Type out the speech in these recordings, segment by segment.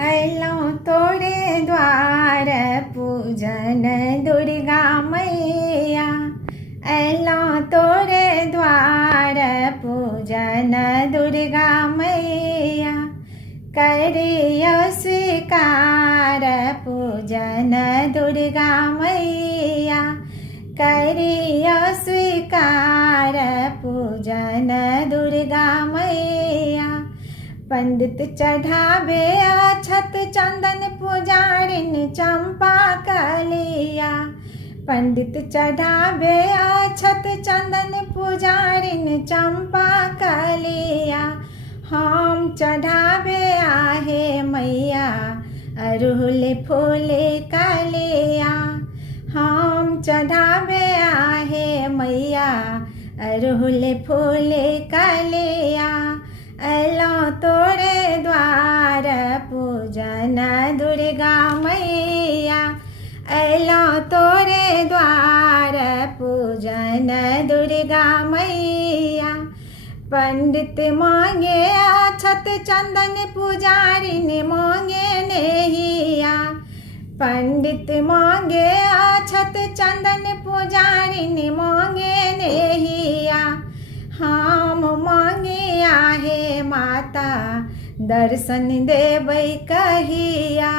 अयलौं तोरे द्वार पूजन दुर्गा मैया। अयलौं तोरे द्वार पूजन दुर्गा मैया। करियो स्वीकार पूजन दुर्गा मैया। करियो स्वीकार पूजन दुर्गा मैया। पंडित चढ़ावे अक्षत चंदन पुजारिन चंपा कलिया। पंडित चढ़ावे अक्षत चंदन पुजारिन चंपा कलिया। हम चढ़ावे आहे मैया अड़हुल फूल कलिया। हम चढ़ावे आहे मैया अड़हुल फूल कलिया। अयलौं तोरे द्वार पूजन दुर्गा मैया। अयलौं तोरे द्वार पूजन दुर्गा मैया। पंडित मांगे अक्षत चंदन पुजारिन मांगे नेहिया। पंडित मांगे अक्षत चंदन पुजारिन मांगे नेहिया। हम मांगे आहे माता दर्शन देबै कहिया।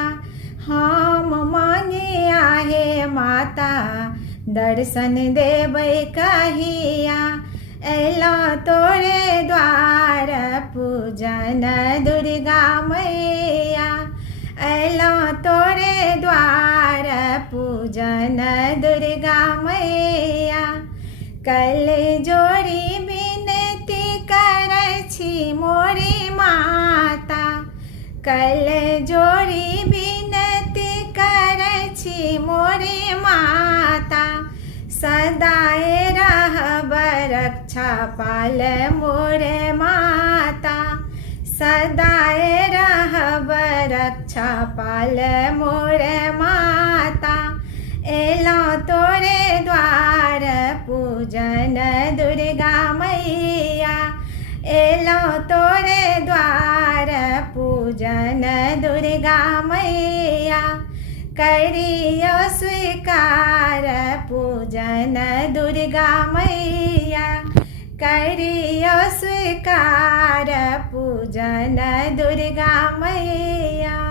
हम मांगे आहे माता दर्शन देबै कहिया। अयलौं तोरे द्वार पूजन दुर्गा मैया। अयलौं तोरे द्वार पूजन दुर्गा मैया। कल जोड़ी विनती करै छी मोरी माता। कल जोड़ी विनती करै छी मोरी माता। सदाए रहब रक्षा पाल मोर माता। सदाए रहब रक्षा पाल मोर माता। अयलौं तोरे द्वार पूजन दुर्गा मैया। अयलौं तोरे द्वार पूजन दुर्गा मैया। करियो स्वीकार पूजन दुर्गा मैया। करियो स्वीकार पूजन दुर्गा मैया।